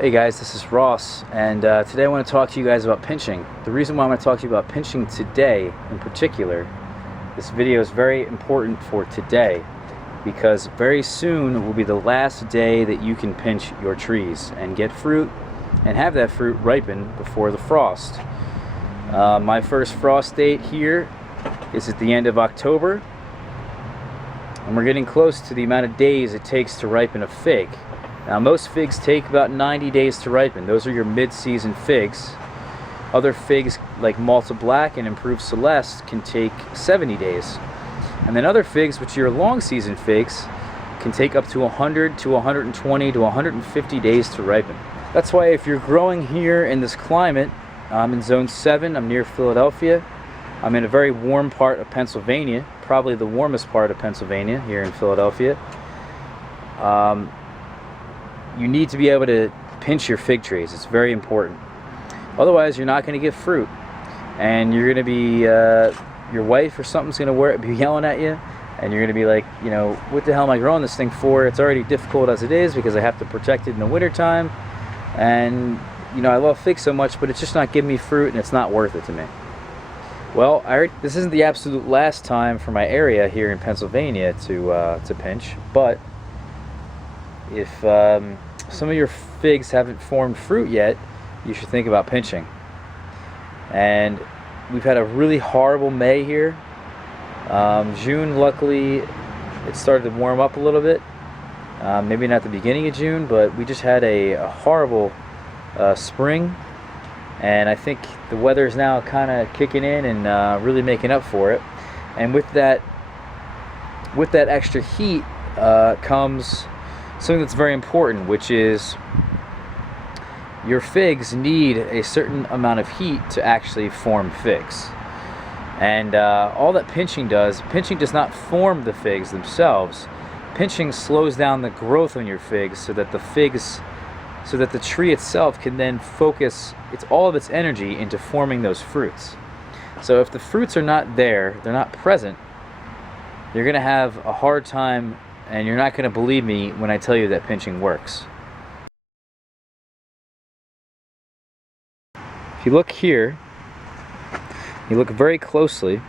Hey guys, this is Ross, and today I want to talk to you guys about pinching. The reason why I want to talk to you about pinching today in particular, this video is very important for today because very soon will be the last day that you can pinch your trees and get fruit and have that fruit ripen before the frost. My first frost date here is at the end of October, and we're getting close to the amount of days it takes to ripen a fig. Now, most figs take about 90 days to ripen. Those are your mid-season figs. Other figs like Malta Black and Improved Celeste can take 70 days. And then other figs, which are your long-season figs, can take up to 100 to 120 to 150 days to ripen. That's why if you're growing here in this climate, I'm in Zone 7, I'm near Philadelphia. I'm in a very warm part of Pennsylvania, probably the warmest part of Pennsylvania here in Philadelphia. You need to be able to pinch your fig trees. It's very important. Otherwise, you're not going to get fruit, and you're going to be your wife or something's going to be yelling at you, and you're going to be like, you know, what the hell am I growing this thing for? It's already difficult as it is because I have to protect it in the wintertime, and you know, I love figs so much, but it's just not giving me fruit, and it's not worth it to me. Well, this isn't the absolute last time for my area here in Pennsylvania to pinch, but if some of your figs haven't formed fruit yet, you should think about pinching. And we've had a really horrible May here. June, luckily, it started to warm up a little bit. Maybe not the beginning of June, but we just had a horrible spring. And I think the weather is now kind of kicking in and really making up for it. And with that extra heat comes something that's very important, which is your figs need a certain amount of heat to actually form figs. And all that pinching does not form the figs themselves. Pinching slows down the growth on your figs so that the tree itself can then focus all of its energy into forming those fruits. So if the fruits are not there, they're not present, you're going to have a hard time, and you're not going to believe me when I tell you that pinching works. If you look here, you look very closely,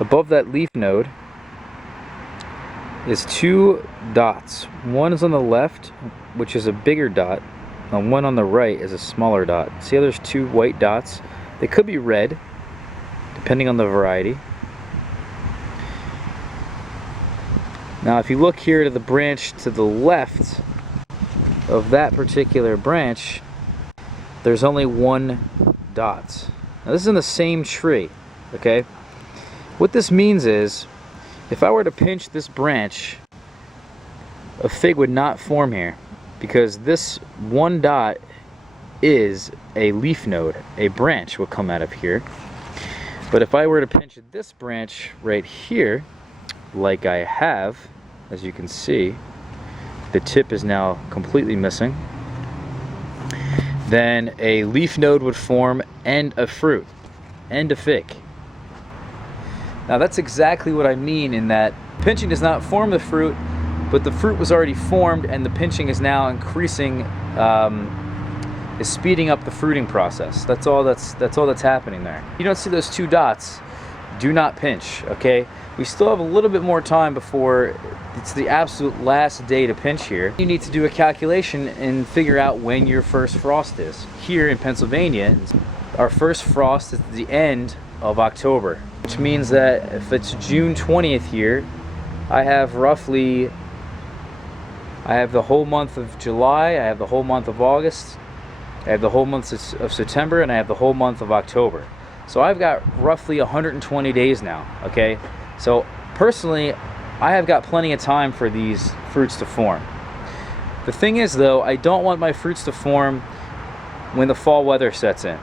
above that leaf node is two dots. One is on the left, which is a bigger dot, and one on the right is a smaller dot. See how there's two white dots? They could be red, depending on the variety. Now if you look here to the branch to the left of that particular branch, there's only one dot. Now this is in the same tree, okay? What this means is, if I were to pinch this branch, a fig would not form here because this one dot is a leaf node. A branch will come out of here. But if I were to pinch this branch right here, like I have, as you can see, the tip is now completely missing, then a leaf node would form and a fruit and a fig. Now that's exactly what I mean in that pinching does not form the fruit, but the fruit was already formed and the pinching is now increasing, is speeding up the fruiting process. That's all that's happening there. You don't see those two dots, do not pinch, okay? We still have a little bit more time before it's the absolute last day to pinch here. You need to do a calculation and figure out when your first frost is. Here in Pennsylvania, our first frost is at the end of October, which means that if it's June 20th here, I have the whole month of July, I have the whole month of August, I have the whole month of September, and I have the whole month of October. So I've got roughly 120 days now, okay? So personally, I have got plenty of time for these fruits to form. The thing is though, I don't want my fruits to form when the fall weather sets in,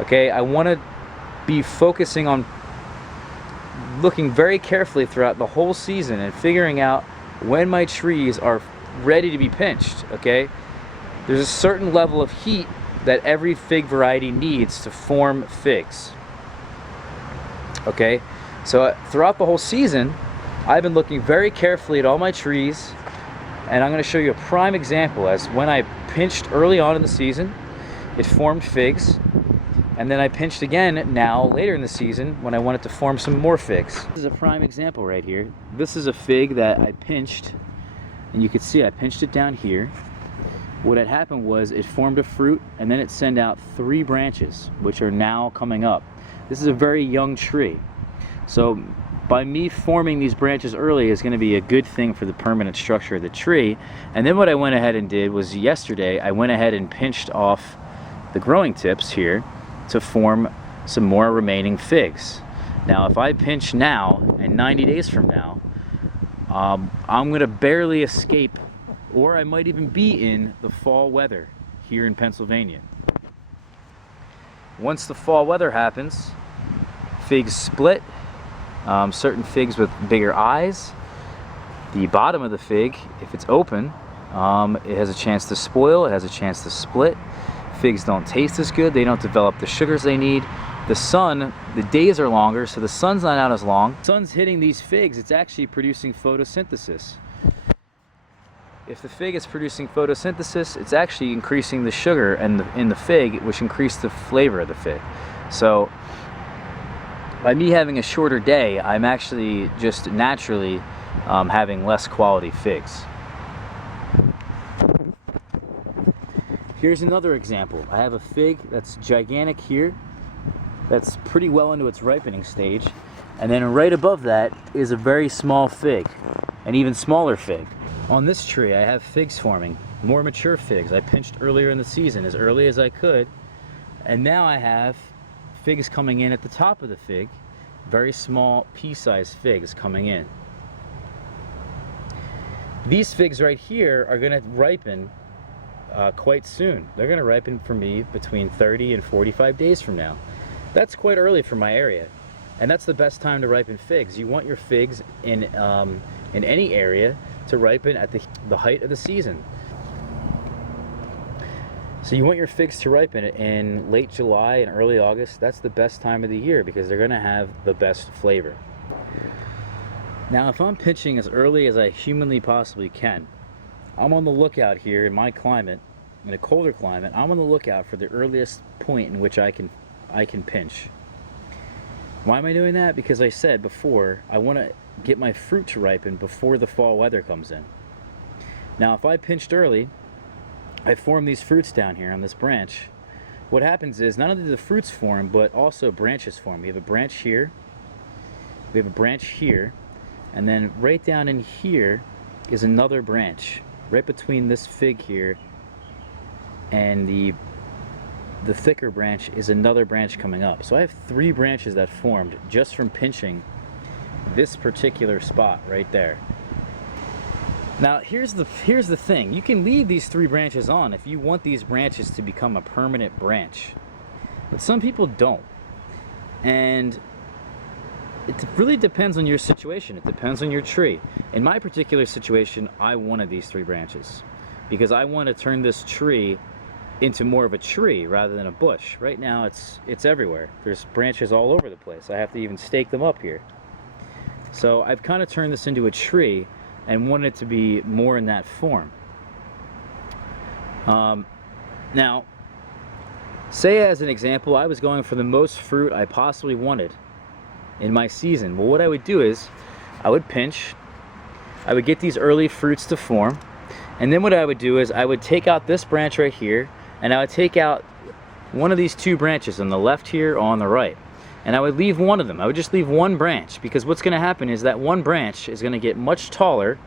okay? I want to be focusing on looking very carefully throughout the whole season and figuring out when my trees are ready to be pinched, okay? There's a certain level of heat that every fig variety needs to form figs, okay? So throughout the whole season, I've been looking very carefully at all my trees, and I'm going to show you a prime example as when I pinched early on in the season, it formed figs, and then I pinched again now later in the season when I wanted to form some more figs. This is a prime example right here. This is a fig that I pinched, and you can see I pinched it down here. What had happened was it formed a fruit, and then it sent out 3 branches, which are now coming up. This is a very young tree. So by me forming these branches early is going to be a good thing for the permanent structure of the tree. And then what I went ahead and did was yesterday I went ahead and pinched off the growing tips here to form some more remaining figs. Now if I pinch now and 90 days from now, I'm going to barely escape, or I might even be in the fall weather here in Pennsylvania. Once the fall weather happens, figs split. Certain figs with bigger eyes, the bottom of the fig, if it's open, it has a chance to spoil, it has a chance to split. Figs don't taste as good, they don't develop the sugars they need. The sun, the days are longer, so the sun's not out as long. The sun's hitting these figs, it's actually producing photosynthesis. If the fig is producing photosynthesis, it's actually increasing the sugar in the fig, which increases the flavor of the fig. So by me having a shorter day, I'm actually just naturally having less quality figs. Here's another example. I have a fig that's gigantic here, that's pretty well into its ripening stage, and then right above that is a very small fig, an even smaller fig. On this tree I have figs forming, more mature figs. I pinched earlier in the season, as early as I could, and now I have figs coming in at the top of the fig, very small pea-sized figs coming in. These figs right here are going to ripen quite soon. They're going to ripen for me between 30 and 45 days from now. That's quite early for my area, and that's the best time to ripen figs. You want your figs in any area to ripen at the height of the season. So you want your figs to ripen in late July and early August. That's the best time of the year because they're going to have the best flavor. Now if I'm pinching as early as I humanly possibly can, I'm on the lookout here in my climate, in a colder climate, I'm on the lookout for the earliest point in which I can pinch. Why am I doing that? Because I said before, I want to get my fruit to ripen before the fall weather comes in. Now if I pinched early, I form these fruits down here on this branch. What happens is not only do the fruits form, but also branches form. We have a branch here, we have a branch here, and then right down in here is another branch. Right between this fig here and the thicker branch is another branch coming up. So I have 3 branches that formed just from pinching this particular spot right there. Now here's the thing, you can leave these 3 branches on if you want these branches to become a permanent branch, but some people don't, and it really depends on your situation. It depends on your tree. In my particular situation, I wanted these 3 branches because I want to turn this tree into more of a tree rather than a bush. Right now it's everywhere. There's branches all over the place. I have to even stake them up here. So I've kind of turned this into a tree and wanted it to be more in that form. Now, say as an example, I was going for the most fruit I possibly wanted in my season. Well, what I would do is I would pinch, I would get these early fruits to form, and then what I would do is I would take out this branch right here, and I would take out one of these 2 branches on the left here or on the right, and I would leave one of them. I would just leave one branch, because what's going to happen is that one branch is going to get much taller.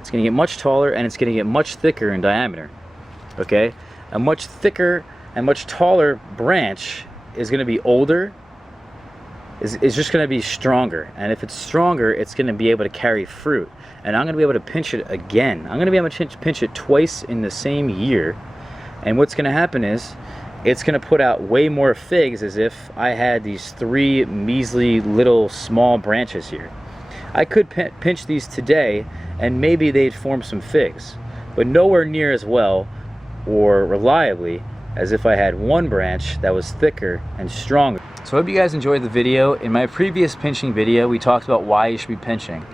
It's going to get much taller, and it's going to get much thicker in diameter. Okay, a much thicker and much taller branch is going to be older, is just going to be stronger, and if it's stronger, it's going to be able to carry fruit, and I'm going to be able to pinch it again. I'm going to be able to pinch it twice in the same year, and what's going to happen is it's going to put out way more figs as if I had these 3 measly little small branches here. I could pinch these today and maybe they'd form some figs, but nowhere near as well or reliably as if I had one branch that was thicker and stronger. So I hope you guys enjoyed the video. In my previous pinching video, we talked about why you should be pinching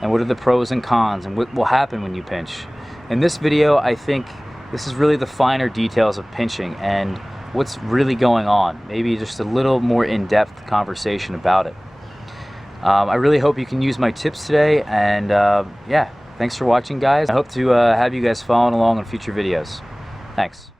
and what are the pros and cons and what will happen when you pinch. In this video, I think This is really the finer details of pinching and what's really going on. Maybe just a little more in-depth conversation about it. I really hope you can use my tips today, and yeah, thanks for watching, guys. I hope to have you guys following along on future videos. Thanks.